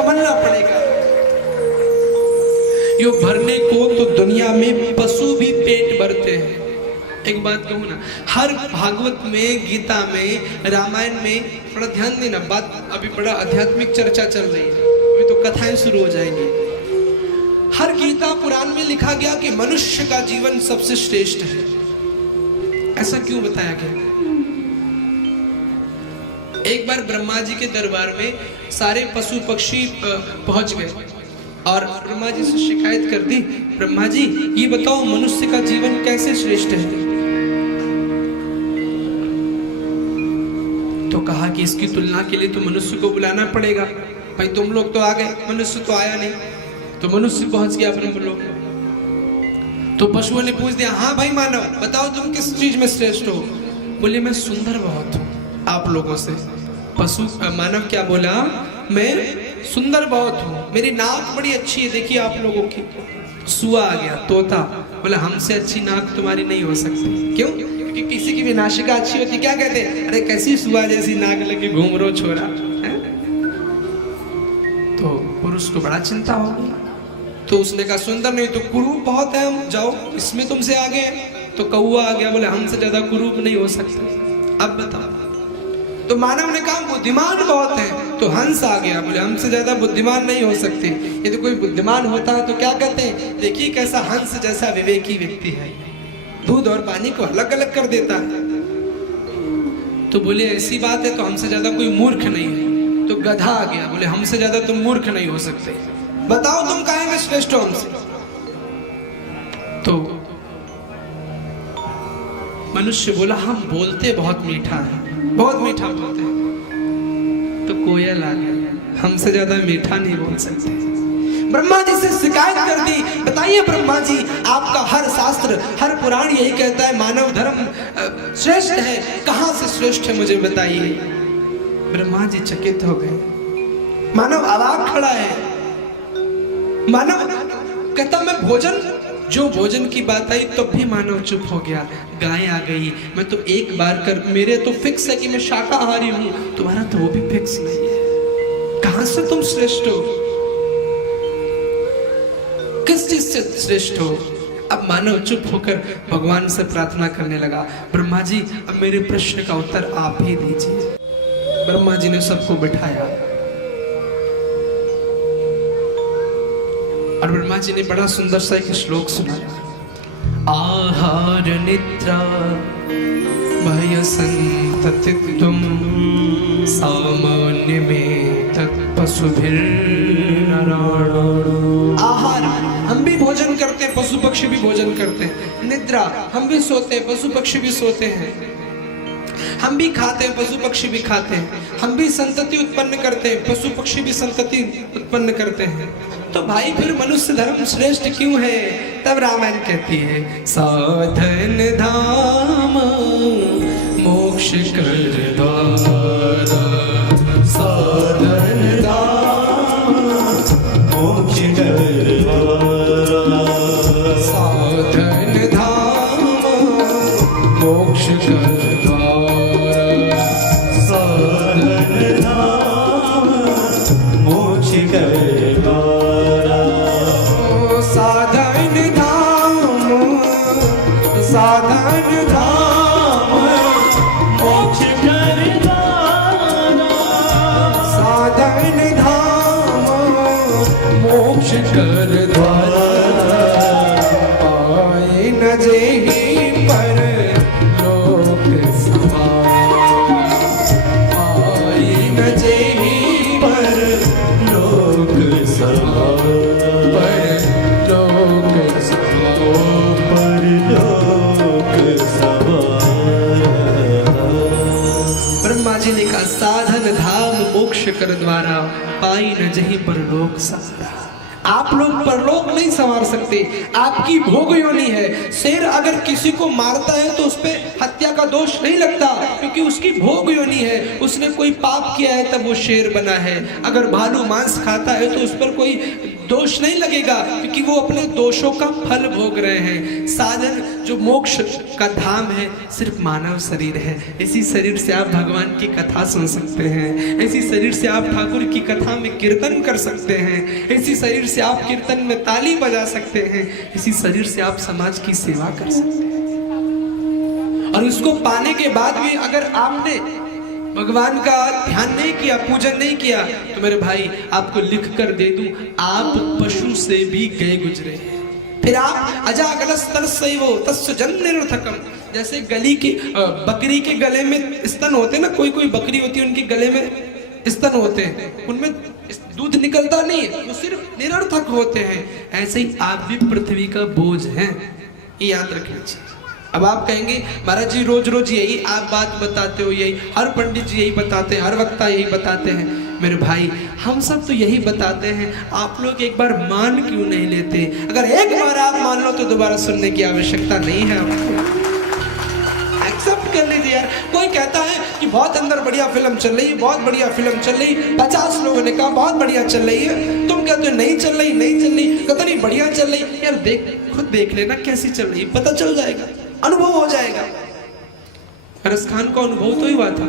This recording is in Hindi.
संभलना पड़ेगा। यो भरने को तो दुनिया में पशु भी पेट भरते हैं। एक बात कहूँ ना, हर भागवत में, गीता में, रामायण में, थोड़ा ध्यान देना, बात अभी बड़ा आध्यात्मिक चर्चा चल रही है, अभी तो कथाएं शुरू हो जाएंगी। हर गीता पुराण में लिखा गया कि मनुष्य का जीवन सबसे श्रेष्ठ है। ऐसा क्यों बताया गया? एक बार ब्रह्मा जी के दरबार में सारे पशु पक्षी पहुंच गए और ब्रह्मा जी से शिकायत कर दी, ब्रह्मा जी ये बताओ मनुष्य का जीवन कैसे श्रेष्ठ है? तो कहा कि इसकी तुलना के लिए तो मनुष्य को बुलाना पड़ेगा। भाई तुम लोग तो आ गए, मनुष्य तो आया नहीं, तो मनुष्य पहुंच गया ब्रह्मलोक। तो पशुओं ने पूछ दिया, हाँ भाई मानव बताओ तुम किस चीज में श्रेष्ठ हो? बोले मैं सुंदर बहुत हूँ आप लोगों से। पशु मानव क्या बोला? मैं सुंदर बहुत हूँ, मेरी नाक बड़ी अच्छी है, देखिए आप लोगों की। सुआ आ गया, तोता बोला हमसे अच्छी नाक तुम्हारी नहीं हो सकती। क्यों? क्योंकि किसी की भी नासिका अच्छी होती, क्या कहते हैं? अरे कैसी सुआ जैसी नाक लगे घूम रो छोरा। तो पुरुष को बड़ा चिंता हो गई। तो उसने कहा सुंदर नहीं तो कुरूप बहुत है, हम जाओ इसमें तुमसे आगे हैं। तो कौआ आ गया, बोले हमसे ज्यादा कुरूप नहीं हो सकता। अब बताओ। तो मानव ने कहा बुद्धिमान बहुत है। तो हंस आ गया, बोले हमसे ज्यादा बुद्धिमान नहीं हो सकते। यदि कोई बुद्धिमान होता है तो क्या कहते हैं? देखिए कैसा हंस जैसा विवेकी व्यक्ति है, दूध और पानी को अलग अलग कर देता है। तो बोले ऐसी बात है तो हमसे ज्यादा कोई मूर्ख नहीं है। तो गधा आ गया, बोले हमसे ज्यादा तुम मूर्ख नहीं हो सकते, बताओ तुम काहे में श्रेष्ठ हो हमसे? तो मनुष्य बोला हम बोलते बहुत मीठा है, बहुत मीठा बोलते हैं। तो कोयल आ गया, हमसे ज्यादा मीठा नहीं बोल सकते। ब्रह्मा जी से शिकायत कर दी, बताइए ब्रह्मा जी आपका हर शास्त्र, हर पुराण यही कहता है मानव धर्म श्रेष्ठ है, कहां से श्रेष्ठ है मुझे बताइए। ब्रह्मा जी चकित हो गए। मानव अवाक खड़ा है। मानव कहता मैं भोजन, जो भोजन की बात आई तब भी मानव चुप हो गया। गाय आ गई, मैं तो एक बार कर, मेरे तो फिक्स है कि मैं शाकाहारी हूं, तुम्हारा तो वो भी फिक्स नहीं है। कहां से तुम श्रेष्ठ हो? किस चीज से श्रेष्ठ हो? अब मानव चुप होकर भगवान से प्रार्थना करने लगा, ब्रह्मा जी अब मेरे प्रश्न का उत्तर आप ही दीजिए। ब्रह्मा जी ने सबको बिठाया और ब्रह्मा जी ने बड़ा सुंदर सा एक श्लोक सुनाया। आहार निद्रा भय संततित्वम सामान्य में तत्पशुभिर्नराणां। आहार हम भी भोजन करते हैं, पशु पक्षी भी भोजन करते हैं। निद्रा हम भी सोते हैं, पशु पक्षी भी सोते हैं। हम भी खाते हैं, पशु पक्षी भी खाते हैं। हम भी संतति उत्पन्न करते हैं, पशु पक्षी भी संतति उत्पन्न करते हैं। तो भाई फिर मनुष्य धर्म श्रेष्ठ क्यों है? तब रामायण कहती है साधन धाम मोक्ष कर द्वारा, साधन धाम मोक्ष कर द्वारा, साधन धाम मोक्ष कर द्वारा, साधन धाम मोक्ष कर द्वारा, साधन धाम, साधन धाम मोक्ष कर द्वारा, साधन धाम मोक्ष कर द्वारा, आए न जेहि पर लोक सवार, आए न जेहि पर लोक सवार, पर लोक सवार, पर लोक सवार। ब्रह्मा जी ने कहा साधन धाम मोक्ष कर द्वारा, पाई न जहीं पर लोक सवार। आप लोग परलोक नहीं संवार सकते, आपकी भोग योनि है। शेर अगर किसी को मारता है तो उस पे हत्या का दोष नहीं लगता, क्योंकि उसकी भोग योनि है, उसने कोई पाप किया है तब वो शेर बना है। अगर भालू मांस खाता है तो उस पर कोई दोष नहीं लगेगा, क्योंकि वो अपने दोषों का फल भोग रहे हैं। साधन जो मोक्ष का धाम है सिर्फ मानव शरीर है। इसी शरीर से आप भगवान की कथा सुन सकते हैं, इसी शरीर से आप ठाकुर की कथा में कीर्तन कर सकते हैं, इसी शरीर से आप कीर्तन में ताली बजा सकते हैं, इसी शरीर से आप समाज की सेवा कर सकते हैं। और उसको पाने के बाद भी अगर आपने भगवान का ध्यान नहीं किया, पूजन नहीं किया, तो मेरे भाई आपको लिख कर दे दूं, आप पशु से भी गए गुजरे। फिर आप अजागलस्तरसैवो तस्य जन्निरर्थकम, जैसे गली की बकरी के गले में स्तन होते हैं ना, कोई कोई बकरी होती है उनके गले में स्तन होते हैं, उनमें दूध निकलता नहीं है, वो सिर्फ निरर्थक होते हैं। ऐसे ही आप भी पृथ्वी का बोझ हैं, ये याद रख लीजिए। अब आप कहेंगे महाराज जी रोज रोज यही आप बात बताते हो, यही हर पंडित जी यही बताते हैं, हर वक्ता यही बताते हैं। मेरे भाई हम सब तो यही बताते हैं, आप लोग एक बार मान क्यों नहीं लेते? अगर एक बार आप मान लो तो दोबारा सुनने की आवश्यकता नहीं है आपको, एक्सेप्ट कर लीजिए यार। कोई कहता है कि बहुत अंदर बढ़िया फिल्म चल रही है, बहुत बढ़िया फिल्म चल रही, 50 लोगों ने कहा बहुत बढ़िया चल रही है, तुम कहते हो नहीं चल रही, नहीं चल रही, कहते नहीं बढ़िया चल रही। यार देख, खुद देख लेना कैसी चल रही, पता चल जाएगा, अनुभव हो जाएगा। रस खान को अनुभव तो ही हुआ था,